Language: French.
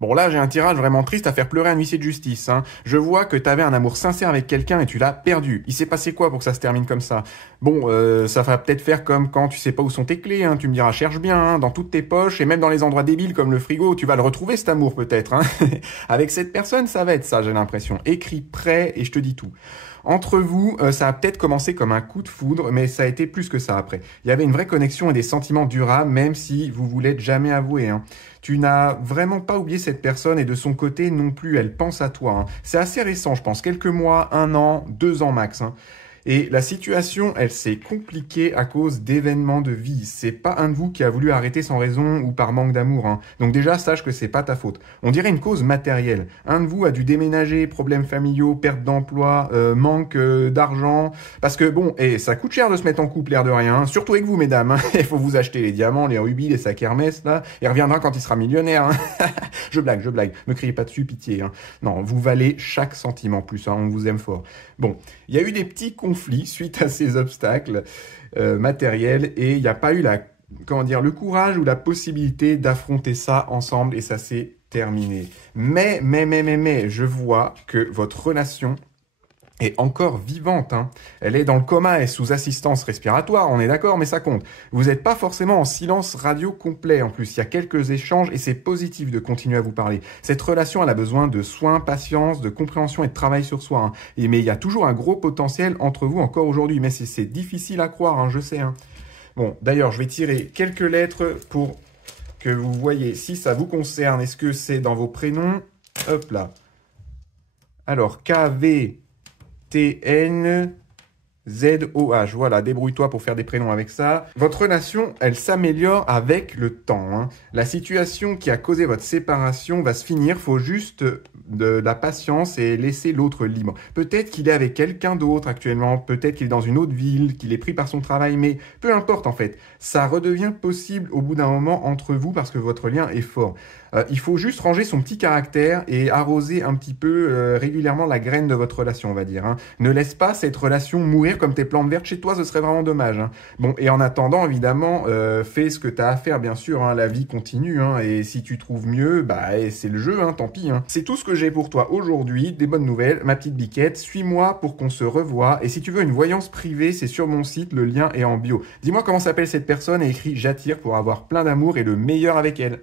Bon là, j'ai un tirage vraiment triste à faire pleurer un huissier de justice, hein. Je vois que t'avais un amour sincère avec quelqu'un et tu l'as perdu. Il s'est passé quoi pour que ça se termine comme ça? Bon, ça va peut-être faire comme quand tu sais pas où sont tes clés, hein. Tu me diras, cherche bien, hein, dans toutes tes poches et même dans les endroits débiles comme le frigo, tu vas le retrouver cet amour peut-être, hein. Avec cette personne, ça va être ça, j'ai l'impression. Écrit, prêt et je te dis tout. Entre vous, ça a peut-être commencé comme un coup de foudre, mais ça a été plus que ça après. Il y avait une vraie connexion et des sentiments durables, même si vous vous l'êtes jamais avoué, hein. Tu n'as vraiment pas oublié cette personne et de son côté non plus, elle pense à toi, hein. C'est assez récent, je pense, quelques mois, un an, 2 ans max, hein. Et la situation, elle s'est compliquée à cause d'événements de vie. C'est pas un de vous qui a voulu arrêter sans raison ou par manque d'amour, hein. Donc déjà, sache que c'est pas ta faute. On dirait une cause matérielle. Un de vous a dû déménager, problèmes familiaux, perte d'emploi, manque d'argent. Parce que bon, et ça coûte cher de se mettre en couple, l'air de rien, hein. Surtout avec vous, mesdames, hein. Il faut vous acheter les diamants, les rubis, les sacs Hermès, là. Il reviendra quand il sera millionnaire, hein. Je blague, je blague. Me criez pas dessus, pitié, hein. Non, vous valez chaque centime en plus, hein. On vous aime fort. Bon, il y a eu des petits conflits suite à ces obstacles matériels et il n'y a pas eu la, comment dire, le courage ou la possibilité d'affronter ça ensemble et ça s'est terminé. Mais, je vois que votre relation est encore vivante, hein. Elle est dans le coma et sous assistance respiratoire, on est d'accord, mais ça compte. Vous n'êtes pas forcément en silence radio complet en plus. Il y a quelques échanges et c'est positif de continuer à vous parler. Cette relation, elle a besoin de soins, patience, de compréhension et de travail sur soi, hein. Mais il y a toujours un gros potentiel entre vous encore aujourd'hui. Mais c'est difficile à croire, hein, je sais, hein. Bon, d'ailleurs, je vais tirer quelques lettres pour que vous voyez si ça vous concerne. Est-ce que c'est dans vos prénoms? Hop là. Alors, KV. TNZOH. Voilà, débrouille-toi pour faire des prénoms avec ça. Votre relation, elle s'améliore avec le temps, hein. La situation qui a causé votre séparation va se finir. Faut juste de la patience et laisser l'autre libre. Peut-être qu'il est avec quelqu'un d'autre actuellement. Peut-être qu'il est dans une autre ville, qu'il est pris par son travail. Mais peu importe en fait. Ça redevient possible au bout d'un moment entre vous parce que votre lien est fort. Il faut juste ranger son petit caractère et arroser un petit peu régulièrement la graine de votre relation, on va dire, hein. Ne laisse pas cette relation mourir comme tes plantes vertes chez toi, ce serait vraiment dommage, hein. Bon, et en attendant, évidemment, fais ce que tu as à faire, bien sûr, hein. La vie continue, hein, et si tu trouves mieux, bah c'est le jeu, hein, tant pis, hein. C'est tout ce que j'ai pour toi aujourd'hui, des bonnes nouvelles, ma petite biquette. Suis-moi pour qu'on se revoie. Et si tu veux une voyance privée, c'est sur mon site, le lien est en bio. Dis-moi comment s'appelle cette personne et écris «J'attire» pour avoir plein d'amour et le meilleur avec elle.